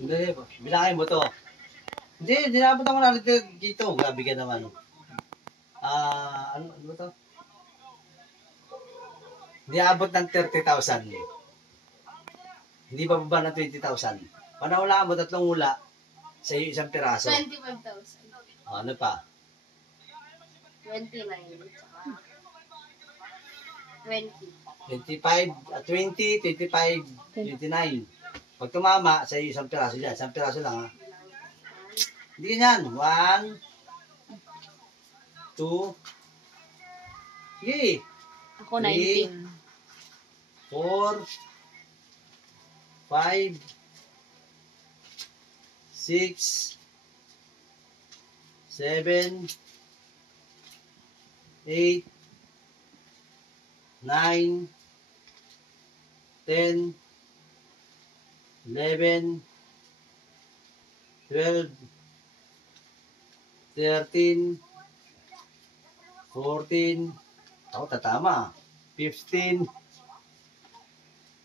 Hindi, bilangin mo to. Hindi, dinabot ako na dito. Grabe ka naman. Ano ba to? Hindi abot ng 30,000. Hindi bababa ng 20,000. Panahulaan mo, 3 hula. Sa iyo isang piraso. 25,000. Ano pa? 29. Tsaka 20. 25, 20, 25, 29. Pag tumama, sa iyo isang piraso dyan. Isang piraso lang ha. Hindi yan. 1, 2, sige. Ako 19. 4, 5, 6, 7, 8, 9, 10, 11, 12, 13, 14, ako tatama, 15,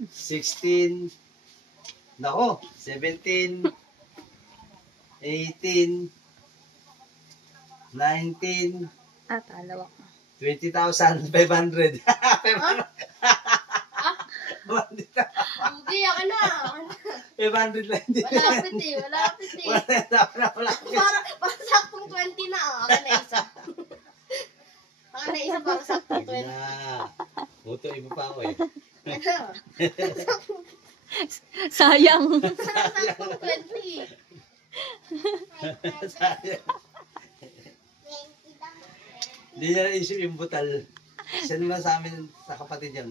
16, nako, 17, 18, 19, Talawak. 20,500. 500. Hindi, ako na. 500 lang din. Malapit eh. Wala. Para saktong 20 na. Ako na isa. Ako na isa para saktong 20. Buto, iba pa ako eh. Ano? Sayang. Para saktong 20. Sayang. Hindi niya naisip yung butal. Siya naman sa amin, sa kapatid yan.